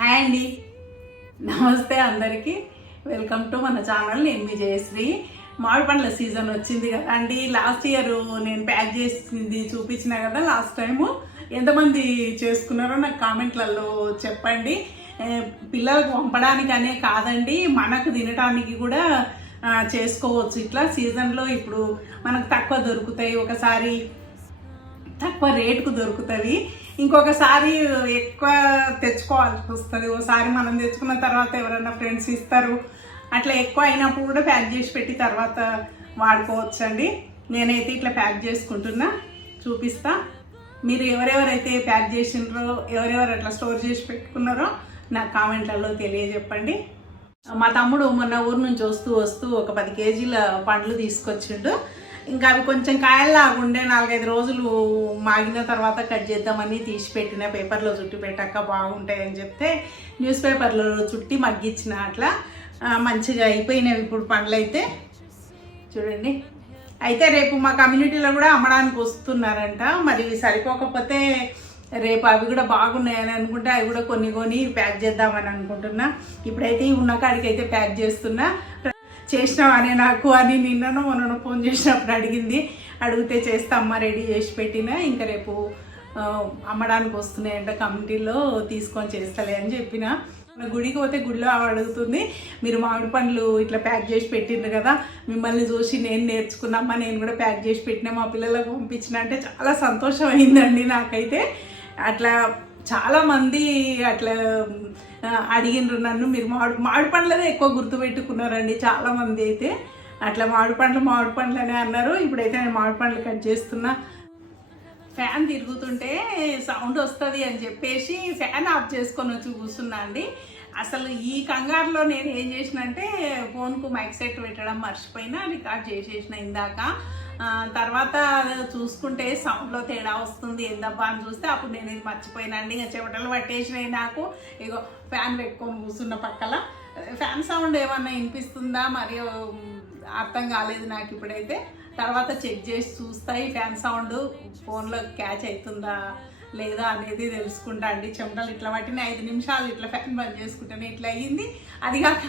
Hi అండి. నమస్తే అందరికీ. Welcome to మన ఛానల్. నేను మీ జయశ్రీ. మామిడి పండ్ల సీజన్ వచ్చింది కదా అండి. లాస్ట్ ఇయర్ నేను ప్యాక్ చేసింది చూపించిన కదా లాస్ట్ టైము. ఎంతమంది చేసుకున్నారో నాకు కామెంట్లలో చెప్పండి. పిల్లలకు పంపడానికనే కాదండి. మనకు తినడానికి కూడా చేసుకోవచ్చు. ఇట్లా సీజన్లో ఇప్పుడు మనకు తక్కువ దొరుకుతాయి. ఒకసారి తక్కువ రేటుకు దొరుకుతుంది ఇంకొకసారి ఎక్కువ తెచ్చుకోవాల్సి వస్తుంది. ఒకసారి మనం తెచ్చుకున్న తర్వాత ఎవరైనా ఫ్రెండ్స్ ఇస్తారు. అట్లా ఎక్కువ అయినప్పుడు కూడా ప్యాక్ చేసి పెట్టి తర్వాత వాడుకోవచ్చు అండి నేనైతే ఇట్లా ప్యాక్ చేసుకుంటున్నా. చూపిస్తా. మీరు ఎవరెవరైతే ప్యాక్ చేసినారో ఎవరెవరు అట్లా స్టోర్ చేసి పెట్టుకున్నారో నాకు కామెంట్లలో తెలియజెప్పండి. మా తమ్ముడు మొన్న ఊరు నుంచి వస్తూ వస్తూ ఒక పది కేజీల పండ్లు తీసుకొచ్చిండు. ఇంకా అవి కొంచెం కాయల్లాగా ఉండే నాలుగైదు రోజులు మాగిన తర్వాత కట్ చేద్దామని తీసి పెట్టిన పేపర్లో చుట్టి పెట్టాక బాగుంటాయని చెప్తే న్యూస్ పేపర్లో చుట్టి మగ్గించిన అట్లా మంచిగా అయిపోయినవి ఇప్పుడు పండ్లు అయితే చూడండి. అయితే రేపు మా కమ్యూనిటీలో కూడా అమ్మడానికి వస్తున్నారంట. మరి సరిపోకపోతే రేపు అవి కూడా బాగున్నాయని అనుకుంటే అవి కూడా కొన్ని కొని ప్యాక్ చేద్దామని అనుకుంటున్నా. ఇప్పుడైతే ఈ ఉన్న కాడికి అయితే ప్యాక్ చేస్తున్నా. చేసినావనే నాకు అని నిన్నను మొన్న ఫోన్ చేసినప్పుడు అడిగింది. అడిగితే చేస్తా అమ్మ రెడీ చేసి పెట్టిన. ఇంకా రేపు అమ్మడానికి వస్తున్నాయంట కమిటీలో తీసుకొని చేస్తలే అని చెప్పిన. గుడికి పోతే గుడిలో అడుగుతుంది మీరు మామిడి పండ్లు ఇట్లా ప్యాక్ చేసి పెట్టిండ్రు కదా మిమ్మల్ని చూసి నేను నేర్చుకున్నామా? నేను కూడా ప్యాక్ చేసి పెట్టినా మా పిల్లలకు పంపించిన. అంటే చాలా సంతోషం అయిందండి నాకైతే. అట్లా చాలామంది అట్లా అడిగినరు అడిగిండ్రు నన్ను. మీరు మామిడి మామిడి పండ్లనే ఎక్కువ గుర్తుపెట్టుకున్నారండి చాలామంది అయితే. అట్లా మామిడి పండ్లు మామిడి పండ్లు అనే అన్నారు. ఇప్పుడైతే నేను మామిడి పండ్లు కట్ చేస్తున్నా. ఫ్యాన్ తిరుగుతుంటే సౌండ్ వస్తుంది అని చెప్పేసి ఫ్యాన్ ఆఫ్ చేసుకొని వచ్చి కూర్చున్నా అండి. అసలు ఈ కంగారులో నేను ఏం చేసిన అంటే ఫోన్కు మైక్ సెట్ పెట్టడం మర్చిపోయినా రికార్డ్ చేసేసిన ఇందాక. తర్వాత చూసుకుంటే సౌండ్లో తేడా వస్తుంది ఏందబ్బా అని చూస్తే అప్పుడు నేను ఇది మర్చిపోయినండి ఇంకా చెమటలు పట్టేసినాయి నాకు. ఇగో ఫ్యాన్ పెట్టుకొని కూర్చున్న పక్కల. ఫ్యాన్ సౌండ్ ఏమన్నా వినిపిస్తుందా? మరియు అర్థం కాలేదు నాకు ఇప్పుడైతే. తర్వాత చెక్ చేసి చూస్తాయి ఫ్యాన్ సౌండ్ ఫోన్లో క్యాచ్ అవుతుందా లేదా అనేది తెలుసుకుంటా అండి. చెమటలు ఇట్లా పట్టిన ఐదు నిమిషాలు ఇట్లా ఫ్యాన్ బంద్ చేసుకుంటేనే ఇట్లా అయ్యింది. అది కాక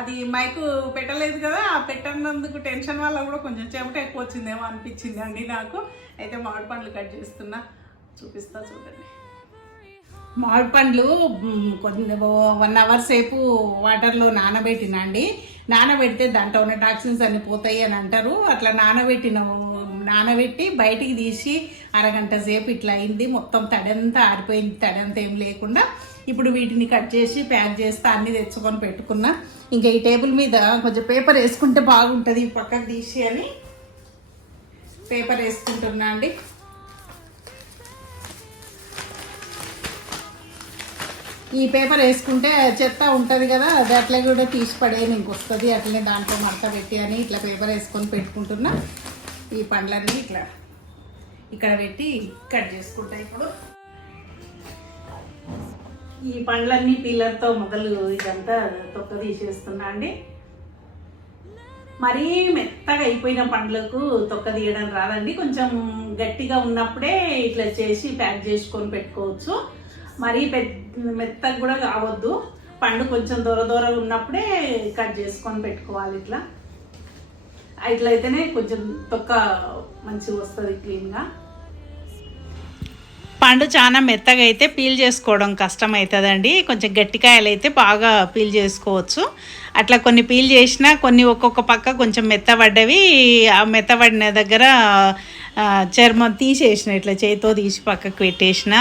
అది మైక్ పెట్టలేదు కదా ఆ పెట్టనందుకు టెన్షన్ వల్ల కూడా కొంచెం చెమట ఎక్కువ వచ్చిందేమో అనిపించింది అండి నాకు. అయితే మామిడి పండ్లు కట్ చేస్తున్నా. చూపిస్తా చూడండి. మామిడి పండ్లు కొన్ని వన్ అవర్ సేపు వాటర్లో నానబెట్టిన అండి. నానబెడితే దాంట్లో ఉన్న టాక్సిన్స్ అన్ని పోతాయి అని అంటారు. అట్లా నానబెట్టిన నానబెట్టి బయటికి తీసి అరగంట సేపు ఇట్లా అయింది. మొత్తం తడంతా ఆరిపోయింది. తడంతా ఏం లేకుండా ఇప్పుడు వీటిని కట్ చేసి ప్యాక్ చేస్తే అన్నీ తెచ్చుకొని పెట్టుకున్నా. ఇంకా ఈ టేబుల్ మీద కొంచెం పేపర్ వేసుకుంటే బాగుంటుంది ఈ పక్కకు తీసి అని పేపర్ వేసుకుంటున్నా అండి. ఈ పేపర్ వేసుకుంటే చెత్త ఉంటుంది కదా అది అట్లా కూడా తీసి పడేయని ఇంకొస్తుంది అట్లనే దాంట్లో మడత పెట్టి అని ఇట్లా పేపర్ వేసుకొని పెట్టుకుంటున్నా. ఈ పండ్లన్నీ ఇట్లా ఇక్కడ పెట్టి కట్ చేసుకుంటా ఇప్పుడు. ఈ పండ్లన్నీ పీలర్తో మొదలు ఇదంతా తొక్క తీసేస్తున్నా అండి. మరీ మెత్తగా అయిపోయిన పండ్లకు తొక్క తీయడం రాదండి. కొంచెం గట్టిగా ఉన్నప్పుడే ఇట్లా చేసి ప్యాక్ చేసుకొని పెట్టుకోవచ్చు. మరీ పెద్ద మెత్తగా కూడా కావద్దు. పండు కొంచెం దూర దూరం ఉన్నప్పుడే కట్ చేసుకొని పెట్టుకోవాలి ఇట్లా. ఇట్లయితేనే కొంచెం తొక్క మంచిగా వస్తుంది క్లీన్గా. పండు చాలా మెత్తగా అయితే పీల్ చేసుకోవడం కష్టం అవుతుందండి కొంచెం గట్టికాయలు అయితే బాగా పీల్ చేసుకోవచ్చు. అట్లా కొన్ని పీల్ చేసినా కొన్ని ఒక్కొక్క పక్క కొంచెం మెత్తబడ్డవి ఆ మెత్తబడిన దగ్గర చర్మం తీసేసిన ఇట్లా చేతితో తీసి పక్కకు పెట్టేసిన.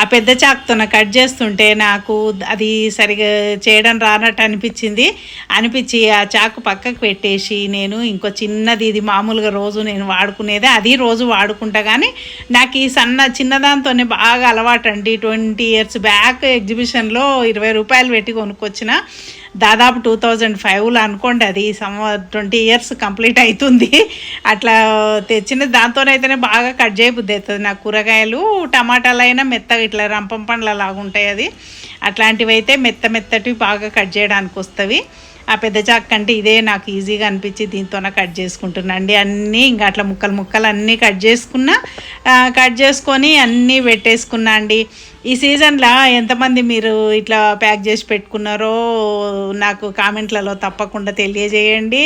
ఆ పెద్ద చాకుతో కట్ చేస్తుంటే నాకు అది సరిగా చేయడం రానట్టు అనిపించింది. అనిపించి ఆ చాకు పక్కకు పెట్టేసి నేను ఇంకో చిన్నది ఇది మామూలుగా రోజు నేను వాడుకునేదే అది రోజు వాడుకుంటా కానీ నాకు ఈ సన్న చిన్నదాంతోనే బాగా అలవాటు అండి ట్వంటీ ఇయర్స్ బ్యాక్ ఎగ్జిబిషన్లో ఇరవై రూపాయలు పెట్టి కొనుక్కొచ్చిన. దాదాపు టూ థౌజండ్ ఫైవ్లో అనుకోండి అది సమ ట్వంటీ ఇయర్స్ కంప్లీట్ అవుతుంది. అట్లా తెచ్చిన దాంతోనైతేనే బాగా కట్ చేయబుద్ధి అవుతుంది. నాకు కూరగాయలు టమాటాలు అయినా మెత్తగా ఇట్లా రంపం పండ్ల లాగా ఉంటాయి అది. అట్లాంటివి అయితే మెత్త మెత్తటివి బాగా కట్ చేయడానికి వస్తవి. ఆ పెద్ద చాక్ కంటే ఇదే నాకు ఈజీగా అనిపించి దీంతోనే కట్ చేసుకుంటున్నా. అండి అన్నీ ఇంకా అట్లా ముక్కలు ముక్కలు అన్నీ కట్ చేసుకున్నా కట్ చేసుకొని అన్నీ పెట్టేసుకున్నా అండి. ఈ సీజన్లో ఎంతమంది మీరు ఇట్లా ప్యాక్ చేసి పెట్టుకున్నారో నాకు కామెంట్లలో తప్పకుండా తెలియజేయండి.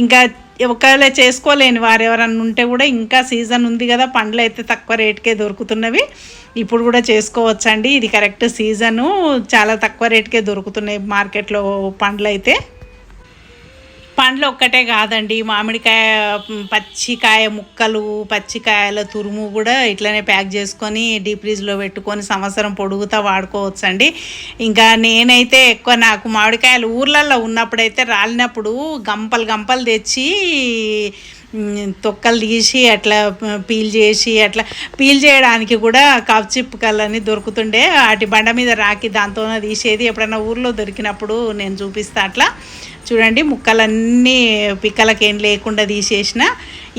ఇంకా ఒకవేళ చేసుకోలేని వారు ఎవరన్నా ఉంటే కూడా ఇంకా సీజన్ ఉంది కదా పండ్లు అయితే తక్కువ రేటుకే దొరుకుతున్నవి. ఇప్పుడు కూడా చేసుకోవచ్చండి. ఇది కరెక్ట్ సీజను చాలా తక్కువ రేటుకే దొరుకుతున్నాయి మార్కెట్లో పండ్లు అయితే. పండ్లు ఒక్కటే కాదండి. మామిడికాయ పచ్చికాయ ముక్కలు పచ్చికాయల తురుము కూడా ఇట్లనే ప్యాక్ చేసుకొని డీప్ ఫ్రిడ్జ్లో పెట్టుకొని సంవత్సరం పొడుగుతా వాడుకోవచ్చండి. ఇంకా నేనైతే ఎక్కువ నాకు మామిడికాయలు ఊర్లలో ఉన్నప్పుడైతే రాలినప్పుడు గంపలు గంపలు తెచ్చి తొక్కలు తీసి అట్లా పీల్ చేసి అట్లా పీల్ చేయడానికి కూడా కప్ చిప్పుకలు దొరుకుతుండే. వాటి బండ మీద రాకి దాంతోనే తీసేది. ఎప్పుడైనా ఊర్లో దొరికినప్పుడు నేను చూపిస్తా అట్లా. చూడండి ముక్కలన్నీ పిక్కలకేం లేకుండా తీసేసిన.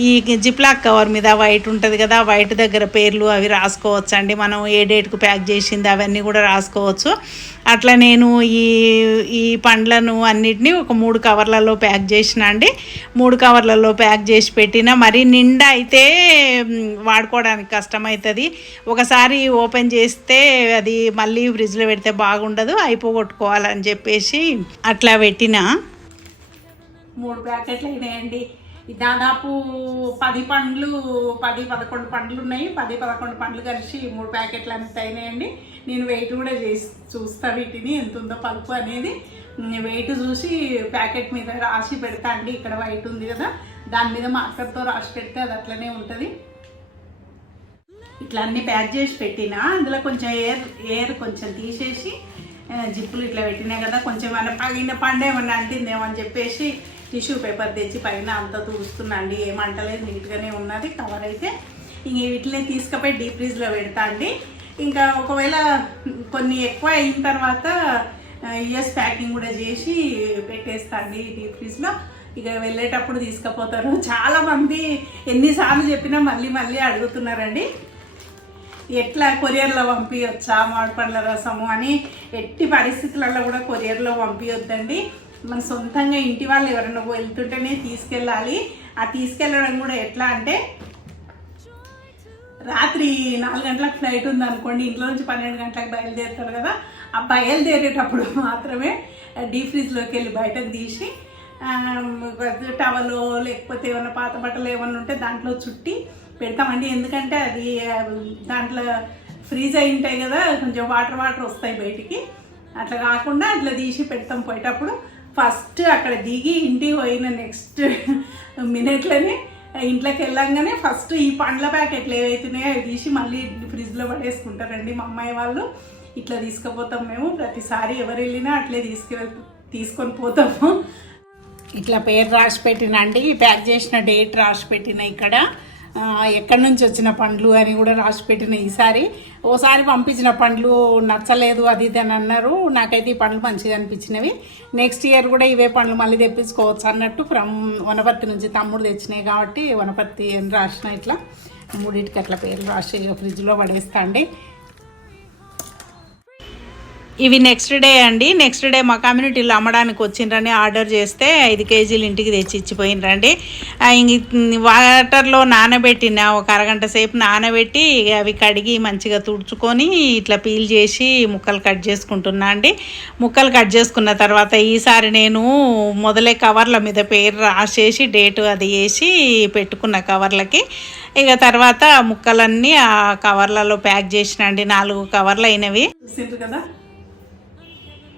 ఈ జిప్లాక్ కవర్ మీద వైట్ ఉంటుంది కదా వైట్ దగ్గర పేర్లు అవి రాసుకోవచ్చు అండి మనం ఏ డేట్కు ప్యాక్ చేసింది అవన్నీ కూడా రాసుకోవచ్చు. అట్లా నేను ఈ ఈ పండ్లను అన్నిటినీ ఒక మూడు కవర్లలో ప్యాక్ చేసిన అండి. మూడు కవర్లలో ప్యాక్ చేసి పెట్టిన మరి నిండా అయితే వాడుకోవడానికి కష్టమవుతుంది ఒకసారి ఓపెన్ చేస్తే అది మళ్ళీ ఫ్రిడ్జ్లో పెడితే బాగుండదు అయిపోగొట్టుకోవాలని చెప్పేసి అట్లా పెట్టిన. మూడు ప్యాకెట్లు అయినాయండి. దాదాపు పది పండ్లు పది పదకొండు పండ్లు ఉన్నాయి. పది పదకొండు పండ్లు కలిసి మూడు ప్యాకెట్లు అంత అయినాయండి. నేను వెయిట్ కూడా చేసి చూస్తా వీటిని ఎంత ఉందో పలుపు అనేది. వెయిట్ చూసి ప్యాకెట్ మీద రాసి పెడతా అండి. ఇక్కడ వైట్ ఉంది కదా. దాని మీద మార్కర్తో రాసి పెడితే అది అట్లనే ఉంటుంది. ఇట్లా అన్ని ప్యాక్ చేసి పెట్టిన అందులో కొంచెం ఎయిర్ ఎయిర్ కొంచెం తీసేసి జిప్పులు ఇట్లా పెట్టినా కదా కొంచెం మన పగిన పండు ఏమన్నా అంటిందేమో అని చెప్పేసి టిష్యూ పేపర్ తెచ్చి పైన అంతా తుడుస్తున్నా ఏం ఏమంటలేదు నీట్గానే ఉన్నది. కవర్ అయితే ఇంక వీటిని తీసుకుపోయి డీప్ ఫ్రీజ్లో పెడతా అండి. ఇంకా ఒకవేళ కొన్ని ఎక్కువ అయిన తర్వాత ఇయర్స్ ప్యాకింగ్ కూడా చేసి పెట్టేస్తాండి డీప్ ఫ్రీజ్లో ఇక వెళ్ళేటప్పుడు తీసుకుపోతారు. చాలామంది ఎన్నిసార్లు చెప్పినా మళ్ళీ మళ్ళీ అడుగుతున్నారండి. ఎట్లా కొరియర్లో పంపించచ్చా మామిడి పండ్ల రసము అని ఎట్టి పరిస్థితులలో కూడా కొరియర్లో పంపించొద్దండి మన సొంతంగా ఇంటి వాళ్ళు ఎవరైనా వెళ్తుంటేనే తీసుకెళ్ళాలి. ఆ తీసుకెళ్ళడం కూడా ఎట్లా అంటే రాత్రి నాలుగు గంటలకు ఫ్లైట్ ఉందనుకోండి ఇంట్లో నుంచి పన్నెండు గంటలకు బయలుదేరుతారు కదా ఆ బయలుదేరేటప్పుడు మాత్రమే డీప్ ఫ్రిడ్జ్లోకి వెళ్ళి బయటకు తీసి టవలో లేకపోతే ఏమైనా పాత బట్టలు ఏమైనా ఉంటే దాంట్లో చుట్టి పెడతామండి. ఎందుకంటే అది దాంట్లో ఫ్రీజ్ అయి ఉంటాయి కదా కొంచెం వాటర్ వాటర్ వస్తాయి బయటికి. అట్లా కాకుండా అట్లా తీసి పెడతాం. పోయేటప్పుడు ఫస్ట్ అక్కడ దిగి ఇంటికి పోయిన నెక్స్ట్ మినిట్లోనే ఇంట్లోకి వెళ్ళంగానే ఫస్ట్ ఈ పండ్ల ప్యాకెట్లు ఏవైతున్నాయో అవి తీసి మళ్ళీ ఫ్రిడ్జ్లో పడేసుకుంటారండి మా అమ్మాయి వాళ్ళు. ఇట్లా తీసుకుపోతాం మేము. ప్రతిసారి ఎవరు వెళ్ళినా అట్లే తీసుకెళ్ తీసుకొని పోతాము. ఇట్లా పేరు రాసి పెట్టిన అండి. ప్యాక్ చేసిన డేట్ రాసి పెట్టిన ఇక్కడ. ఎక్కడి నుంచి వచ్చిన పండ్లు అని కూడా రాసి పెట్టిన ఈసారి. ఓసారి పంపించిన పండ్లు నచ్చలేదు అది ఇది అని అన్నారు. నాకైతే ఈ పండ్లు మంచిగా అనిపించినవి. నెక్స్ట్ ఇయర్ కూడా ఇవే పండ్లు మళ్ళీ తెప్పించుకోవచ్చు అన్నట్టు ఫ్రమ్ వనపర్తి నుంచి తమ్ముడు తెచ్చినాయి కాబట్టి వనపర్తి అని రాసిన ఇట్లా. మూడింటికి అట్లా పేర్లు రాసి ఫ్రిడ్జ్లో పడేస్తా అండి. ఇవి నెక్స్ట్ డే అండి. నెక్స్ట్ డే మా కమ్యూనిటీలో అమ్మడానికి వచ్చిండ్రని ఆర్డర్ చేస్తే ఐదు కేజీలు ఇంటికి తెచ్చి ఇచ్చిపోయినరండి ఇంక వాటర్లో నానబెట్టిన ఒక అరగంట సేపు నానబెట్టి అవి కడిగి మంచిగా తుడుచుకొని ఇట్లా పీల్ చేసి ముక్కలు కట్ చేసుకుంటున్నా అండి. ముక్కలు కట్ చేసుకున్న తర్వాత ఈసారి నేను మొదలే కవర్ల మీద పేరు రాసేసి డేటు అది వేసి పెట్టుకున్న కవర్లకి ఇక తర్వాత ముక్కలన్నీ ఆ కవర్లలో ప్యాక్ చేసిన అండి. నాలుగు కవర్లు అయినవి. చూసిండ్రు కదా?